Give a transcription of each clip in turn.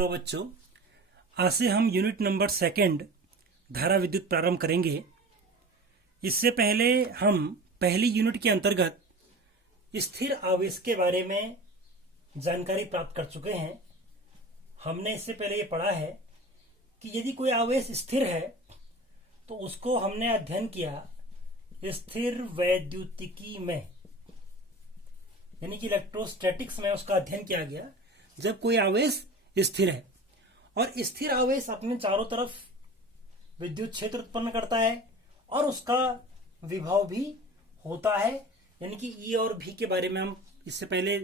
तो बच्चों, आज से हम यूनिट नंबर सेकंड धारा विद्युत प्रारंभ करेंगे। इससे पहले हम पहली यूनिट के अंतर्गत स्थिर आवेश के बारे में जानकारी प्राप्त कर चुके हैं। हमने इससे पहले ये पढ़ा है कि यदि कोई आवेश स्थिर है तो उसको हमने अध्ययन किया स्थिर वैद्युतिकी में, यानी कि इलेक्ट्रोस्टैटिक्स में उसका अध्ययन किया गया जब कोई आवेश स्थिर है। और स्थिर आवेश अपने चारों तरफ विद्युत क्षेत्र उत्पन्न करता है और उसका विभव भी होता है, यानी कि ई और भी के बारे में हम इससे पहले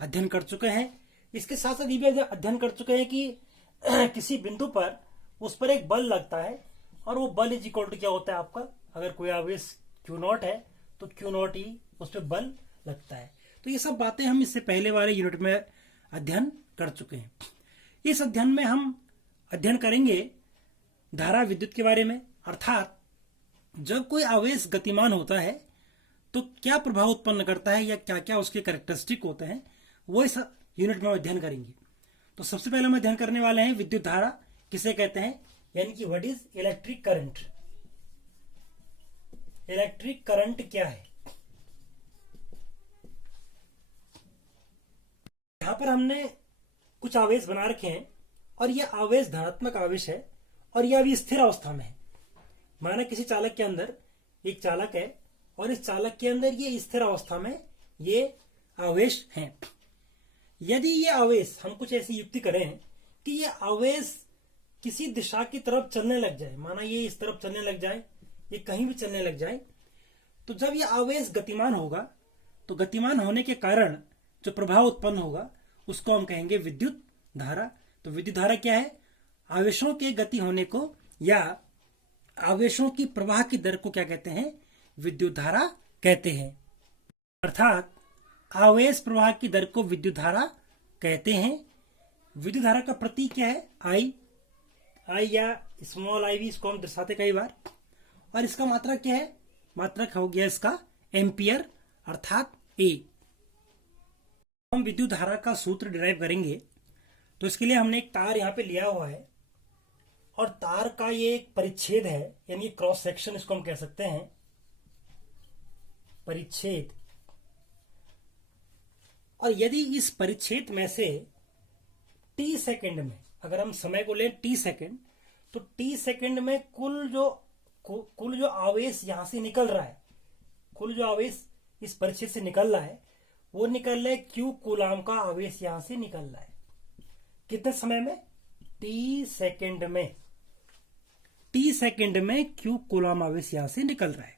अध्ययन कर चुके हैं। इसके साथ साथ ये भी अध्ययन कर चुके हैं कि किसी बिंदु पर उस पर एक बल लगता है और वो बल इज इक्वल टू क्या होता है आपका, अगर कोई आवेश Q0 है तो Q0 ही उस पर बल लगता है। तो ये सब बातें हम इससे पहले वाले यूनिट में अध्ययन कर चुके हैं। इस अध्ययन में हम अध्ययन करेंगे धारा विद्युत के बारे में, अर्थात जब कोई आवेश गतिमान होता है तो क्या प्रभाव उत्पन्न करता है या क्या क्या उसके कैरेक्टरिस्टिक होते हैं, वो इस यूनिट में अध्ययन करेंगे। तो सबसे पहले हम अध्ययन करने वाले हैं विद्युत धारा किसे कहते हैं, यानी कि what is electric current. Electric current क्या है? यहां पर हमने कुछ आवेश बना रखे हैं और यह आवेश धनात्मक आवेश है और यह अभी स्थिर अवस्था में है। माना किसी चालक के अंदर एक चालक है और इस चालक के अंदर ये स्थिर अवस्था में ये आवेश हैं। यदि ये आवेश, हम कुछ ऐसी युक्ति करें कि ये आवेश किसी दिशा की तरफ चलने लग जाए, माना ये इस तरफ चलने लग जाए, ये कहीं भी चलने लग जाए, तो जब ये आवेश गतिमान होगा तो गतिमान होने के कारण जो प्रभाव उत्पन्न होगा उसको हम कहेंगे विद्युत धारा। तो विद्युत धारा क्या है? आवेशों के गति होने को या आवेशों की प्रवाह की दर को क्या कहते हैं? विद्युत धारा कहते हैं। अर्थात आवेश प्रवाह की दर को विद्युत धारा कहते हैं। विद्युत धारा का प्रतीक क्या है? आई या स्मॉल आई भी इसको हम दर्शाते कई बार। और इसका मात्रक क्या है? मात्रक हो गया इसका एम्पियर अर्थात ए। हम विद्युत धारा का सूत्र डिराइव करेंगे तो इसके लिए हमने एक तार यहां पे लिया हुआ है और तार का ये एक परिच्छेद है, यानी क्रॉस सेक्शन इसको हम कह सकते हैं, परिच्छेद। और यदि इस परिच्छेद में से टी सेकंड में, अगर हम समय को लें टी सेकंड, तो टी सेकंड में कुल जो आवेश यहां से निकल रहा है, कुल जो आवेश इस परिच्छेद से निकल रहा है वो निकल रहा है क्यू कूलाम का आवेश यहां से निकल रहा है। कितने समय में? टी सेकंड में। टी सेकंड में क्यू कूलाम आवेश यहां से निकल रहा है।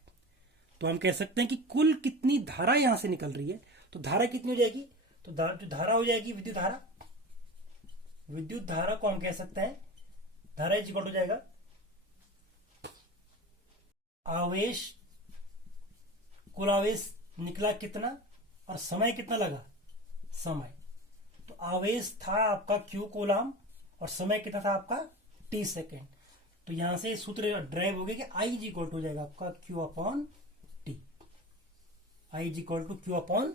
तो हम कह सकते हैं कि कुल कितनी धारा यहां से निकल रही है। तो धारा कितनी हो जाएगी? तो जो धारा हो जाएगी विद्युत धारा, विद्युत धारा को हम कह सकते हैं धारा इज इक्वल हो जाएगा आवेश, कुल आवेश निकला कितना और समय कितना लगा? समय। तो आवेश था आपका क्यू कूलाम और समय कितना था आपका? T second. तो यहां से सूत्र ड्राइव हो गया कि आई इज इक्वल टू हो जाएगा आपका q upon t. I is equal to q upon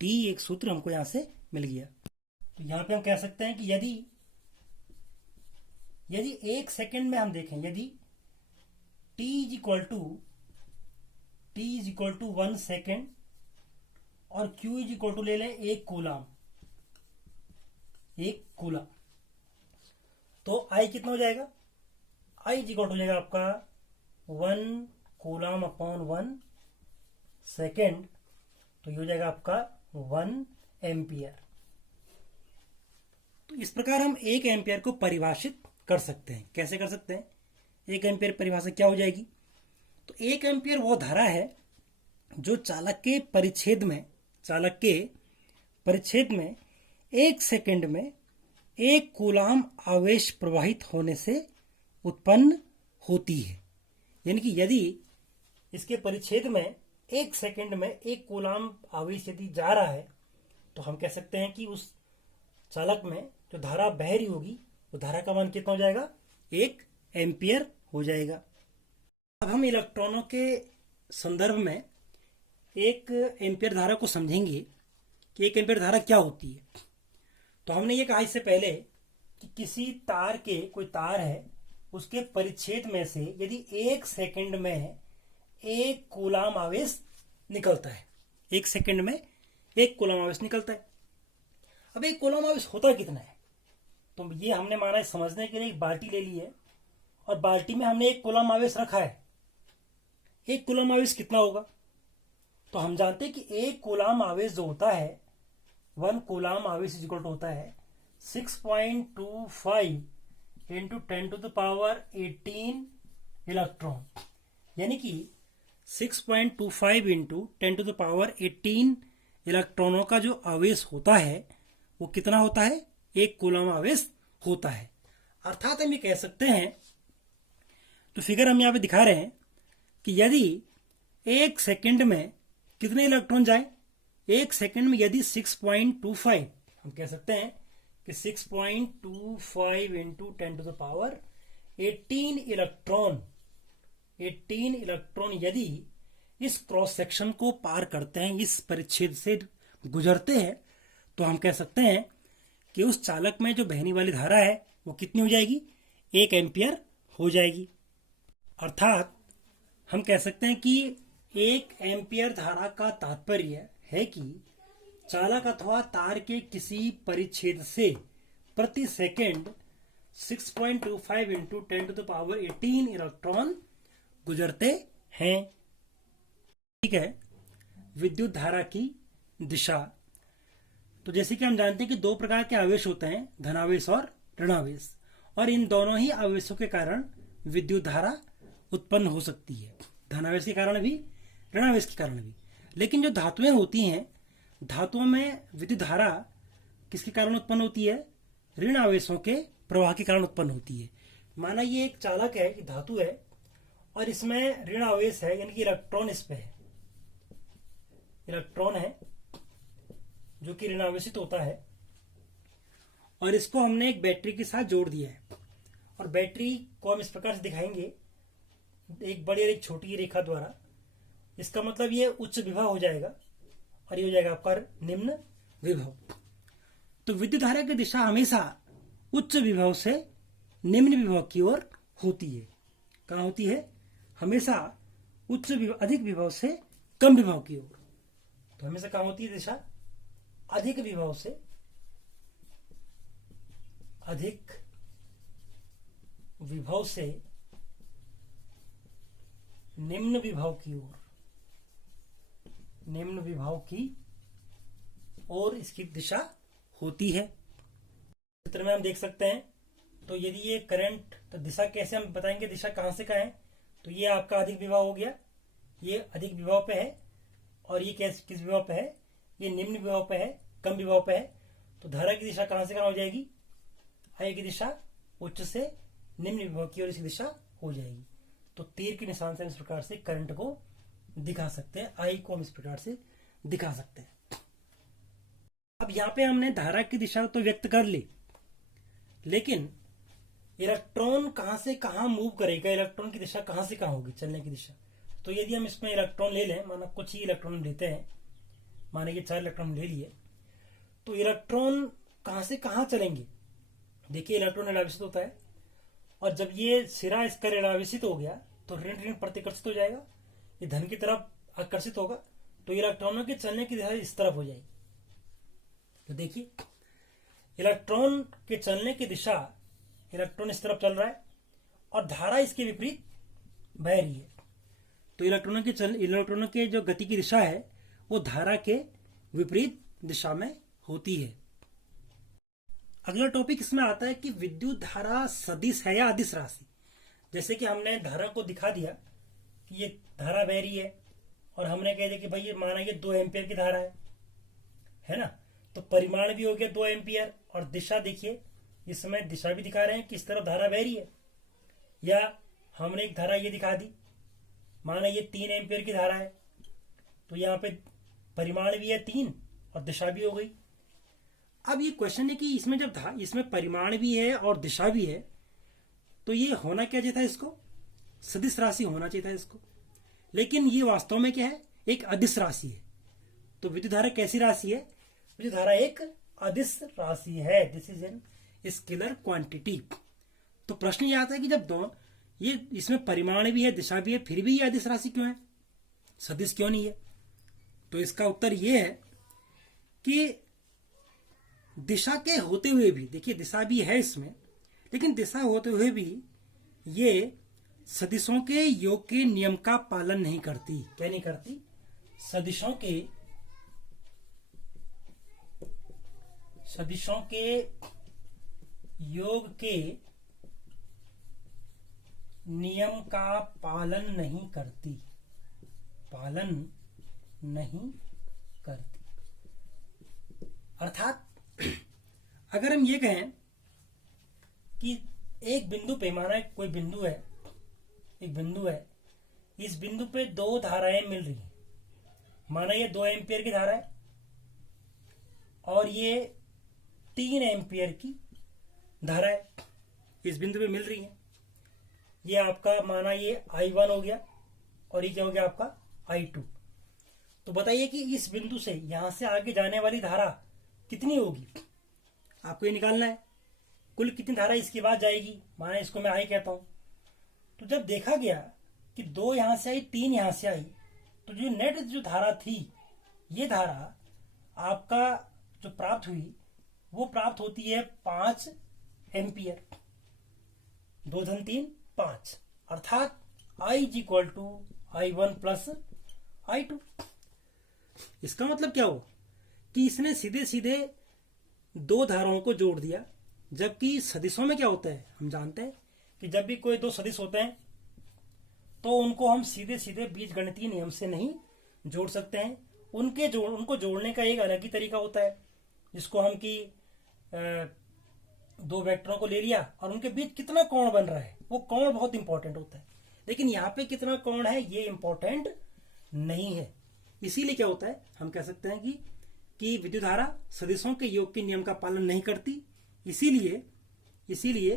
t, एक सूत्र हमको यहां से मिल गया। तो यहां पे हम कह सकते हैं कि यदि एक सेकेंड में हम देखें, यदि t is equal to 1 second और Q इज इक्वल टू ले लें 1 कूलाम, तो I कितना हो जाएगा? I इज इक्वल टू हो जाएगा आपका 1 कूलाम अपॉन 1 सेकेंड, तो ये हो जाएगा आपका 1 एम्पियर। तो इस प्रकार हम 1 एम्पियर को परिभाषित कर सकते हैं। कैसे कर सकते हैं? 1 एम्पियर परिभाषा क्या हो जाएगी? तो 1 एम्पियर वो धारा है जो चालक के परिच्छेद में 1 सेकेंड में 1 कूलाम आवेश प्रवाहित होने से उत्पन्न होती है। यानी कि यदि इसके परिच्छेद में 1 सेकेंड में 1 कूलाम आवेश यदि जा रहा है तो हम कह सकते हैं कि उस चालक में जो धारा बह रही होगी वो धारा का मान कितना हो जाएगा? 1 एम्पियर हो जाएगा। अब हम इलेक्ट्रॉनों के संदर्भ में 1 एम्पियर धारा को समझेंगे कि 1 एम्पियर धारा क्या होती है। तो हमने ये कहा इससे पहले कि किसी तार के, कोई तार है, उसके परिच्छेद में से यदि 1 सेकंड में 1 कूलाम आवेश निकलता है, 1 सेकंड में 1 कूलाम आवेश निकलता है। अब 1 कूलाम आवेश होता कितना है, तो ये हमने माना है समझने के लिए एक बाल्टी ले ली है और बाल्टी में हमने 1 कूलाम आवेश रखा है। 1 कूलाम आवेश कितना होगा, तो हम जानते हैं कि 1 कूलाम आवेश जो होता है, 1 कूलाम आवेश इज इक्वल टू होता है 6.25 इंटू 10⁻18 इलेक्ट्रॉन, यानी कि 6.25 इंटू 10⁻18 इलेक्ट्रॉनों का जो आवेश होता है वो कितना होता है, 1 कूलाम आवेश होता है। अर्थात हम ये कह सकते हैं, तो फिगर हम यहाँ पे दिखा रहे हैं कि यदि 1 सेकंड में कितने इलेक्ट्रॉन जाए, 1 सेकंड में यदि 6.25, हम कह सकते हैं कि 6.25 इंटू 10⁻18 इलेक्ट्रॉन, 18 इलेक्ट्रॉन यदि इस क्रॉस सेक्शन को पार करते हैं, इस परिच्छेद से गुजरते हैं, तो हम कह सकते हैं कि उस चालक में जो बहने वाली धारा है वो कितनी हो जाएगी, 1 एम्पियर हो जाएगी। अर्थात हम कह सकते हैं कि 1 एम्पियर धारा का तात्पर्य है कि चालक अथवा तार के किसी परिच्छेद से प्रति सेकंड 6.25 इंटू 10⁻18 इलेक्ट्रॉन गुजरते हैं। ठीक है, विद्युत धारा की दिशा। तो जैसे कि हम जानते हैं कि 2 प्रकार के आवेश होते हैं, धनावेश और ऋणावेश, और इन दोनों ही आवेशों के कारण विद्युत धारा उत्पन्न हो सकती है, धनावेश के कारण भी, ऋणावेश के कारण भी। लेकिन जो धातुएं होती हैं, धातुओं में विद्युत धारा किसके कारण उत्पन्न होती है, ऋण आवेशों के प्रवाह के कारण उत्पन्न होती है। माना ये एक चालक है, ये धातु है और इसमें ऋण आवेश है, यानी कि इलेक्ट्रॉन इस पे है, इलेक्ट्रॉन है जो कि ऋणावेशित होता है, और इसको हमने एक बैटरी के साथ जोड़ दिया है। और बैटरी को हम इस प्रकार से दिखाएंगे, एक बड़ी और एक छोटी रेखा द्वारा। इसका मतलब ये उच्च विभव हो जाएगा और ये हो जाएगा आपका निम्न विभव। तो विद्युत धारा की दिशा हमेशा उच्च विभव से निम्न विभव की ओर होती है। कहाँ होती है, हमेशा उच्च विभव, अधिक विभव से कम विभव की ओर। तो हमेशा कहाँ होती है दिशा, अधिक विभव से अधिक विभव से निम्न विभव की ओर, निम्न विभव की ओर इसकी दिशा होती है। चित्र में हम देख सकते हैं। तो यदि ये करंट, तो दिशा कैसे हम बताएंगे, दिशा कहां से कहां है, तो ये आपका अधिक विभव हो गया, ये अधिक विभव पे है, और ये किस विभव पे है, ये निम्न विभव पे है, कम विभव पे है। तो धारा की दिशा कहां से कहां हो जाएगी, आई की दिशा उच्च से निम्न विभव की ओर इसकी दिशा हो जाएगी। तो तीर के निशान से हम इस प्रकार से करंट को दिखा सकते हैं, आई को हम इस प्रकार से दिखा सकते हैं। अब यहाँ पे हमने धारा की दिशा तो व्यक्त कर ली, लेकिन इलेक्ट्रॉन कहां से कहां मूव करेगा, इलेक्ट्रॉन की दिशा कहां से कहां होगी, चलने की दिशा। तो यदि हम इसमें इलेक्ट्रॉन ले लें, माना कुछ ही इलेक्ट्रॉन लेते हैं, माने कि 4 इलेक्ट्रॉन ले लिए, तो इलेक्ट्रॉन कहां से कहां चलेंगे। देखिए इलेक्ट्रॉन ऋणावेशित होता है, और जब ये सिरा इसका ऋणावेशित हो गया तो ऋण ऋण प्रतिकर्षित हो जाएगा, ये धन की तरफ आकर्षित होगा, तो इलेक्ट्रॉनों के चलने की दिशा इस तरफ हो जाएगी। तो देखिए इलेक्ट्रॉन के चलने की दिशा, इलेक्ट्रॉन इस तरफ चल रहा है और धारा इसके विपरीत बह रही है। तो इलेक्ट्रॉनों के जो गति की दिशा है वो धारा के विपरीत दिशा में होती है। अगला टॉपिक इसमें आता है कि विद्युत धारा सदिश है या अदिश राशि। जैसे कि हमने धारा को दिखा दिया कि ये धारा बह रही है, और हमने कह दिया कि भाई ये माना ये 2 एम्पियर की धारा है ना। तो परिमाण भी हो गया 2 एम्पियर, और दिशा देखिए, इसमें दिशा भी दिखा रहे हैं किस तरफ धारा बह रही है। या हमने एक धारा ये दिखा दी, माना ये 3 एम्पियर की धारा है, तो यहाँ पे परिमाण भी है 3 और दिशा भी हो गई। अब ये क्वेश्चन है कि इसमें जब इसमें परिमाण भी है और दिशा भी है, तो ये होना क्या चाहिए था, इसको सदिश राशि होना चाहिए था इसको। लेकिन ये वास्तव में क्या है, एक अदिश राशि है। तो विद्युत धारा कैसी राशि है, विद्युत धारा एक अदिश राशि है। This is an scalar quantity. तो प्रश्न ये आता है कि जब दोनों ये इसमें परिमाण भी है दिशा भी है फिर भी ये अदिश राशि क्यों है, सदिश क्यों नहीं है? तो इसका उत्तर ये है कि दिशा के होते हुए भी, देखिए दिशा भी है इसमें, लेकिन दिशा होते हुए भी ये सदिशों के योग के नियम का पालन नहीं करती। क्या नहीं करती? सदिशों के योग के नियम का पालन नहीं करती। अर्थात अगर हम ये कहें कि एक बिंदु पे, माना कोई बिंदु है, एक बिंदु है, इस बिंदु पे दो धाराएं मिल रही हैं, माना ये 2 एम्पियर की धारा है और ये 3 एम्पियर की धारा है, इस बिंदु पे मिल रही है। ये आपका माना ये I1 हो गया और ये क्या हो गया आपका I2। तो बताइए कि इस बिंदु से यहां से आगे जाने वाली धारा कितनी होगी, आपको ये निकालना है। कुल कितनी धारा इसके बाद जाएगी, माना इसको मैं I कहता हूं। तो जब देखा गया कि 2 यहां से आई 3 यहां से आई, तो जो नेट जो धारा थी, ये धारा आपका जो प्राप्त हुई वो प्राप्त होती है 5 एम्पियर। 2 धन 3 5, अर्थात I = I1 + I2। इसका मतलब क्या हो कि इसने सीधे सीधे 2 धाराओं को जोड़ दिया, जबकि सदिशों में क्या होता है, हम जानते हैं कि जब भी कोई 2 सदिश होते हैं तो उनको हम सीधे सीधे बीजगणितीय नियम से नहीं जोड़ सकते हैं। उनको जोड़ने का एक अलग ही तरीका होता है, जिसको हम कि 2 वेक्टरों को ले लिया और उनके बीच कितना कोण बन रहा है, वो कोण बहुत इंपॉर्टेंट होता है। लेकिन यहाँ पे कितना कोण है ये इंपॉर्टेंट नहीं है। इसीलिए क्या होता है, हम कह सकते हैं कि विद्युत धारा सदिशों के योग के नियम का पालन नहीं करती। इसीलिए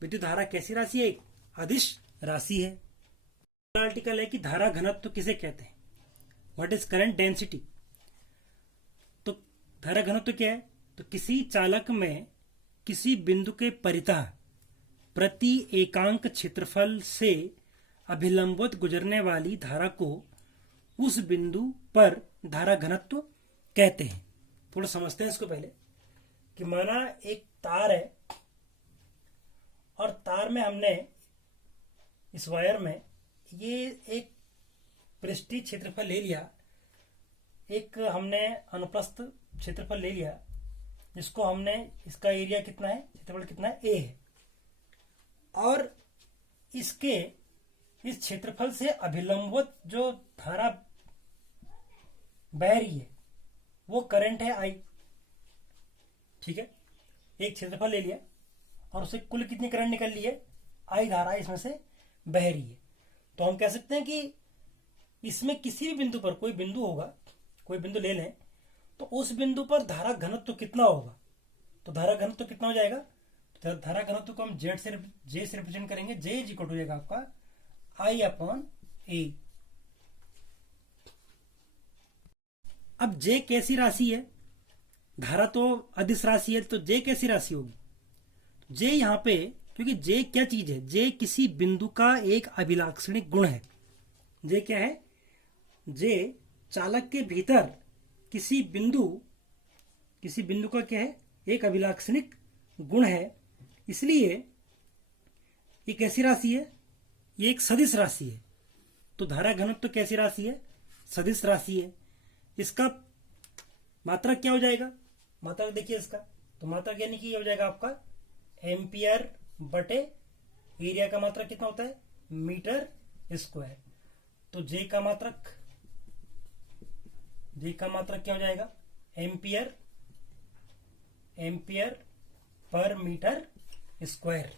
विद्युत धारा कैसी राशि है, एक अदिश राशि है। आर्टिकल है कि धारा घनत्व तो किसे कहते हैं, व्हाट इज करंट डेंसिटी। तो धारा घनत्व क्या है, तो किसी चालक में किसी बिंदु के परितः प्रति एकांक क्षेत्रफल से अभिलंबवत गुजरने वाली धारा को उस बिंदु पर धारा घनत्व कहते हैं। थोड़ा समझते हैं इसको पहले कि माना एक तार है और तार में हमने इस वायर में ये एक पृष्ठीय क्षेत्रफल ले लिया, एक हमने अनुप्रस्थ क्षेत्रफल ले लिया, जिसको हमने, इसका एरिया कितना है, क्षेत्रफल कितना है, A है, और इसके इस क्षेत्रफल से अभिलंबवत जो धारा बह रही है वो करंट है I। ठीक है, एक क्षेत्रफल ले लिया और उसे कुल कितनी करंट निकल ली है, I धारा इसमें से बह रही है। तो हम कह सकते हैं कि इसमें किसी भी बिंदु पर, कोई बिंदु होगा, कोई बिंदु ले लें, तो उस बिंदु पर धारा घनत्व कितना होगा। तो धारा घनत्व कितना हो जाएगा, तो धारा घनत्व को हम J से रिप्रेजेंट करेंगे। J = हो जाएगा आपका I/A। अब J कैसी राशि है, धारा तो अदिश राशि है, तो J कैसी राशि होगी। J यहाँ पे, क्योंकि J क्या चीज है, J किसी बिंदु का एक अभिलाक्षणिक गुण है। J क्या है, J चालक के भीतर किसी बिंदु का क्या है, एक अभिलाक्षणिक गुण है। इसलिए ये कैसी राशि है, ये एक सदिश राशि है। तो धारा घनत्व तो कैसी राशि है, सदिश राशि है। इसका मात्रक क्या हो जाएगा, मात्रक देखिए इसका, तो मात्रक यानी कि ये हो जाएगा आपका एम्पियर बटे एरिया का मात्रक कितना होता है, मीटर स्क्वायर। तो J का मात्रक क्या हो जाएगा, एम्पियर पर मीटर स्क्वायर।